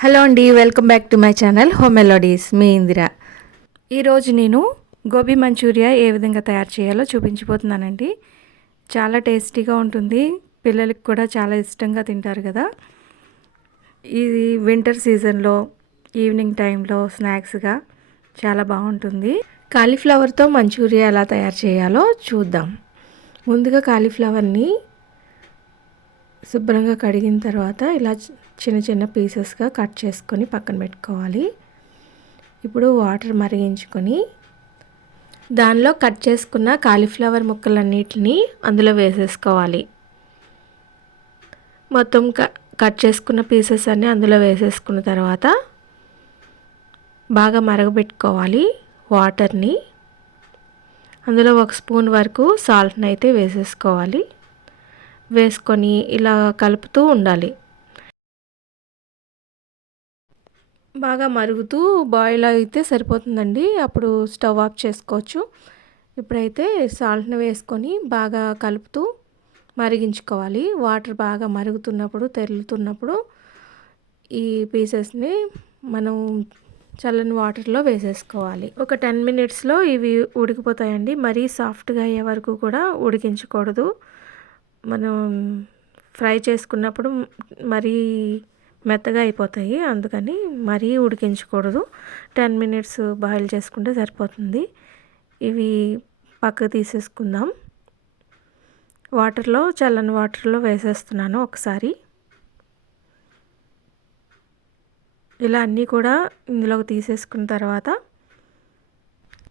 Hello అండి welcome back to my channel home melodies. మీ ఇందిర. ఈరోజు నేను గోబీ మంచూరియా ఏ విధంగా తయారు చేయాలో చూపించిపోతున్నానండి చాలా టేస్టీగా ఉంటుంది. పిల్లలకి కూడా చాలా ఇష్టంగా తింటారు కదా. ఇది వింటర్ సీజన్లో ఈవినింగ్ టైంలో స్నాక్స్గా చాలా బాగుంటుంది. కాలీఫ్లవర్తో మంచూరియా ఎలా తయారు చేయాలో చూద్దాం. ముందుగా కాలీఫ్లవర్ని శుభ్రంగా కడిగిన తర్వాత ఇలా చిన్న చిన్న పీసెస్గా కట్ చేసుకొని పక్కన పెట్టుకోవాలి. ఇప్పుడు వాటర్ మరిగించుకొని దానిలో కట్ చేసుకున్న కాలీఫ్లవర్ ముక్కలన్నిటిని అందులో వేసేసుకోవాలి. మొత్తం కట్ చేసుకున్న పీసెస్ అన్నీ అందులో వేసేసుకున్న తర్వాత బాగా మరగబెట్టుకోవాలి వాటర్ని. అందులో ఒక స్పూన్ వరకు సాల్ట్ని అయితే వేసేసుకోవాలి. వేసుకొని ఇలా కలుపుతూ ఉండాలి. బాగా మరుగుతూ బాయిల్ అయితే సరిపోతుందండి. అప్పుడు స్టవ్ ఆఫ్ చేసుకోవచ్చు. ఇప్పుడైతే సాల్ట్ని వేసుకొని బాగా కలుపుతూ మరిగించుకోవాలి. వాటర్ బాగా మరుగుతున్నప్పుడు తెరులుతున్నప్పుడు ఈ పీసెస్ని మనం చల్లని వాటర్లో వేసేసుకోవాలి. ఒక టెన్ మినిట్స్లో ఇవి ఉడికిపోతాయండి. మరీ సాఫ్ట్గా అయ్యే వరకు కూడా ఉడికించకూడదు. మనం ఫ్రై చేసుకున్నప్పుడు మరీ మెత్తగా అయిపోతాయి. అందుకని మరీ ఉడికించకూడదు. టెన్ మినిట్స్ బాయిల్ చేసుకుంటే సరిపోతుంది. ఇవి పక్కకు తీసేసుకుందాం. వాటర్లో చల్లని వాటర్లో వేసేస్తున్నాను ఒకసారి. ఇలా అన్నీ కూడా ఇందులోకి తీసేసుకున్న తర్వాత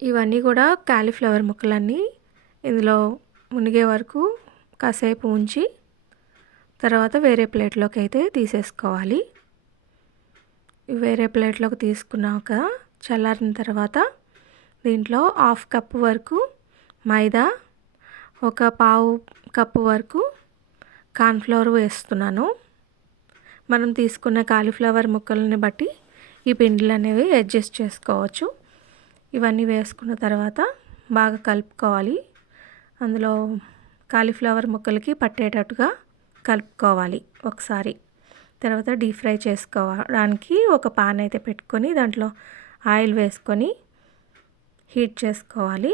ఇవన్నీ కూడా కాలీఫ్లవర్ ముక్కలన్నీ ఇందులో మునిగే వరకు కాసేపు ఉంచి తర్వాత వేరే ప్లేట్లోకి అయితే తీసేసుకోవాలి. వేరే ప్లేట్లోకి తీసుకున్నాక చల్లారిన తర్వాత దీంట్లో హాఫ్ కప్ వరకు మైదా ఒక పావు కప్పు వరకు కార్న్ఫ్లవర్ వేస్తున్నాను. మనం తీసుకున్న కాలీఫ్లవర్ ముక్కలని బట్టి ఈ పిండిలు అనేవి అడ్జస్ట్ చేసుకోవచ్చు. ఇవన్నీ వేసుకున్న తర్వాత బాగా కలుపుకోవాలి. అందులో కాలీఫ్లవర్ ముక్కలకి పట్టేటట్టుగా కలుపుకోవాలి ఒకసారి. తర్వాత డీప్ ఫ్రై చేసుకోవడానికి ఒక పాన్ అయితే పెట్టుకొని దాంట్లో ఆయిల్ వేసుకొని హీట్ చేసుకోవాలి.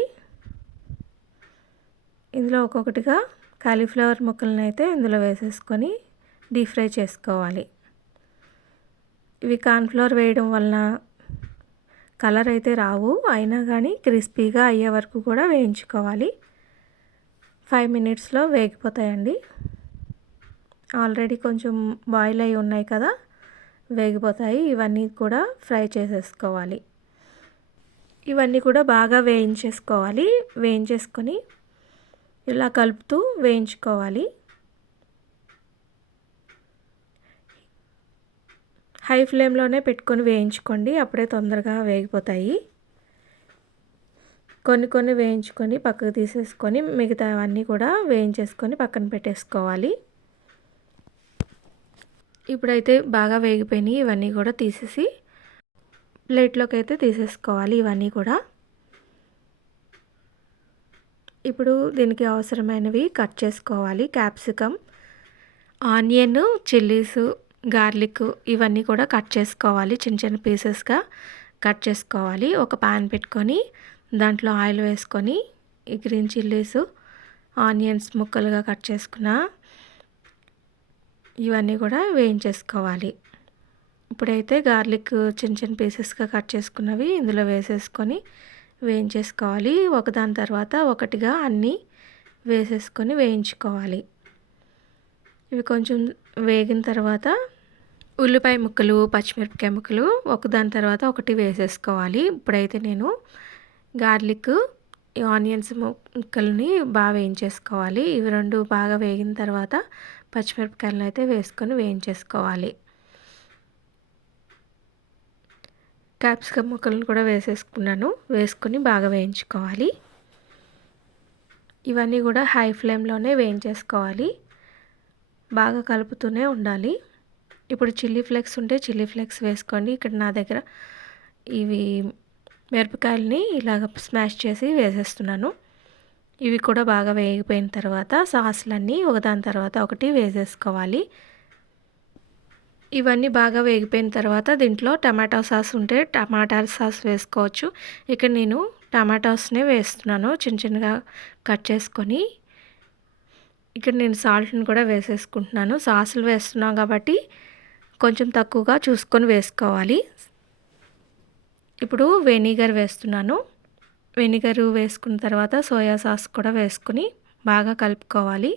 ఇందులో ఒక్కొక్కటిగా కాలీఫ్లవర్ ముక్కలను అయితే ఇందులో వేసేసుకొని డీప్ ఫ్రై చేసుకోవాలి. ఇవి కార్న్ఫ్లవర్ వేయడం వలన కలర్ అయితే రావు అయినా కానీ క్రిస్పీగా అయ్యే వరకు కూడా వేయించుకోవాలి. ఫైవ్ మినిట్స్లో వేగిపోతాయండి. ఆల్రెడీ కొంచెం బాయిల్ అయి ఉన్నాయి కదా వేగిపోతాయి. ఇవన్నీ కూడా ఫ్రై చేసేసుకోవాలి. ఇవన్నీ కూడా బాగా వేయించేసుకోవాలి. వేయించేసుకొని ఇలా కలుపుతూ వేయించుకోవాలి. హై ఫ్లేమ్లోనే పెట్టుకొని వేయించుకోండి. అప్పుడే తొందరగా వేగిపోతాయి. కొన్ని కొన్ని వేయించుకొని పక్కకు తీసేసుకొని మిగతా అవన్నీ కూడా వేయించేసుకొని పక్కన పెట్టేసుకోవాలి. ఇప్పుడైతే బాగా వేగిపోయినాయి ఇవన్నీ కూడా తీసేసి ప్లేట్లోకి అయితే తీసేసుకోవాలి ఇవన్నీ కూడా. ఇప్పుడు దీనికి అవసరమైనవి కట్ చేసుకోవాలి. క్యాప్సికమ్ ఆనియన్ చిల్లీస్ గార్లిక్ ఇవన్నీ కూడా కట్ చేసుకోవాలి. చిన్న చిన్న పీసెస్గా కట్ చేసుకోవాలి. ఒక పాన్ పెట్టుకొని దాంట్లో ఆయిల్ వేసుకొని ఈ గ్రీన్ చిల్లీస్ ఆనియన్స్ ముక్కలుగా కట్ చేసుకున్న ఇవన్నీ కూడా వేయించేసుకోవాలి. ఇప్పుడైతే గార్లిక్ చిన్న చిన్న పీసెస్గా కట్ చేసుకున్నవి ఇందులో వేసేసుకొని వేయించేసుకోవాలి. ఒకదాని తర్వాత ఒకటిగా అన్నీ వేసేసుకొని వేయించుకోవాలి. ఇవి కొంచెం వేగిన తర్వాత ఉల్లిపాయ ముక్కలు పచ్చిమిరపకాయ ముక్కలు ఒకదాని తర్వాత ఒకటి వేసేసుకోవాలి. ఇప్పుడైతే నేను గార్లిక్ ఆనియన్స్ ముక్కల్ని బాగా వేయించేసుకోవాలి. ఇవి రెండు బాగా వేగిన తర్వాత పచ్చిమిరపకాయలను అయితే వేసుకొని వేయించేసుకోవాలి. క్యాప్సికమ్ ముక్కలను కూడా వేసేసుకున్నాను. వేసుకొని బాగా వేయించుకోవాలి. ఇవన్నీ కూడా హై ఫ్లేమ్లోనే వేయించేసుకోవాలి. బాగా కలుపుతూనే ఉండాలి. ఇప్పుడు చిల్లీ ఫ్లేక్స్ ఉంటే చిల్లీ ఫ్లేక్స్ వేసుకోండి. ఇక్కడ నా దగ్గర ఇవి మిరపకాయలని ఇలాగ స్మాష్ చేసి వేసేస్తున్నాను. ఇవి కూడా బాగా వేగిపోయిన తర్వాత సాసులన్నీ ఒకదాని తర్వాత ఒకటి వేసేసుకోవాలి. ఇవన్నీ బాగా వేగిపోయిన తర్వాత దీంట్లో టమాటా సాస్ ఉంటే టమాటా సాస్ వేసుకోవచ్చు. ఇక్కడ నేను టమాటాస్నే వేస్తున్నాను చిన్న చిన్నగా కట్ చేసుకొని. ఇక్కడ నేను సాల్ట్ని కూడా వేసేసుకుంటున్నాను. సాసులు వేస్తున్నాం కాబట్టి కొంచెం తక్కువగా చూసుకొని వేసుకోవాలి. ఇప్పుడు వెనిగర్ వేస్తున్నాను. వెనిగర్ వేసుకున్న తర్వాత సోయా సాస్ కూడా వేసుకుని బాగా కలుపుకోవాలి.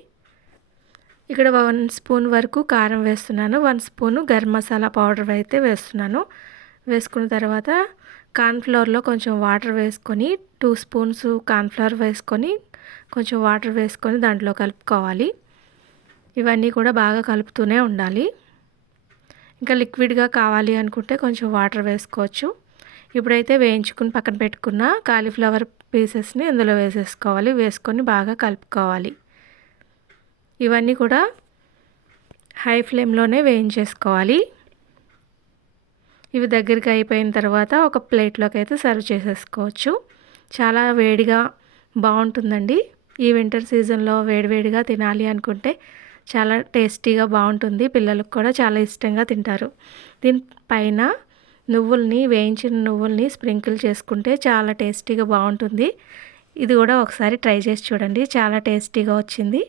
ఇక్కడ వన్ స్పూన్ వరకు కారం వేస్తున్నాను. One spoon garam masala powder అయితే వేస్తున్నాను. వేసుకున్న తర్వాత కార్న్ఫ్లోర్లో కొంచెం వాటర్ వేసుకొని టూ స్పూన్స్ కార్న్ఫ్లవర్ వేసుకొని కొంచెం వాటర్ వేసుకొని దాంట్లో కలుపుకోవాలి. ఇవన్నీ కూడా బాగా కలుపుతూనే ఉండాలి. ఇంకా లిక్విడ్గా కావాలి అనుకుంటే కొంచెం వాటర్ వేసుకోవచ్చు. ఇప్పుడైతే వేయించుకుని పక్కన పెట్టుకున్న కాలీఫ్లవర్ పీసెస్ని ఇందులో వేసేసుకోవాలి. వేసుకొని బాగా కలుపుకోవాలి. ఇవన్నీ కూడా హై ఫ్లేమ్లోనే వేయించేసుకోవాలి. ఇవి దగ్గరికి అయిపోయిన తర్వాత ఒక ప్లేట్లోకి అయితే సర్వ్ చేసేసుకోవచ్చు. చాలా వేడిగా బాగుంటుందండి. ఈ వింటర్ సీజన్లో వేడివేడిగా తినాలి అనుకుంటే చాలా టేస్టీగా బాగుంటుంది. పిల్లలకు కూడా చాలా ఇష్టంగా తింటారు. దీని పైన నువ్వుల్ని వేయించిన నువ్వుల్ని స్ప్రింకిల్ చేసుకుంటే చాలా టేస్టీగా బాగుంటుంది. ఇది కూడా ఒకసారి ట్రై చేసి చూడండి చాలా టేస్టీగా వచ్చింది.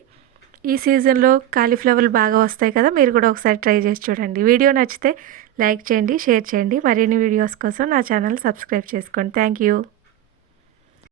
ఈ సీజన్లో కాలీఫ్లవర్లు బాగా వస్తాయి కదా మీరు కూడా ఒకసారి ట్రై చేసి చూడండి. వీడియో నచ్చితే లైక్ చేయండి షేర్ చేయండి. మరిన్ని వీడియోస్ కోసం నా ఛానల్ సబ్స్క్రైబ్ చేసుకోండి. Thank you.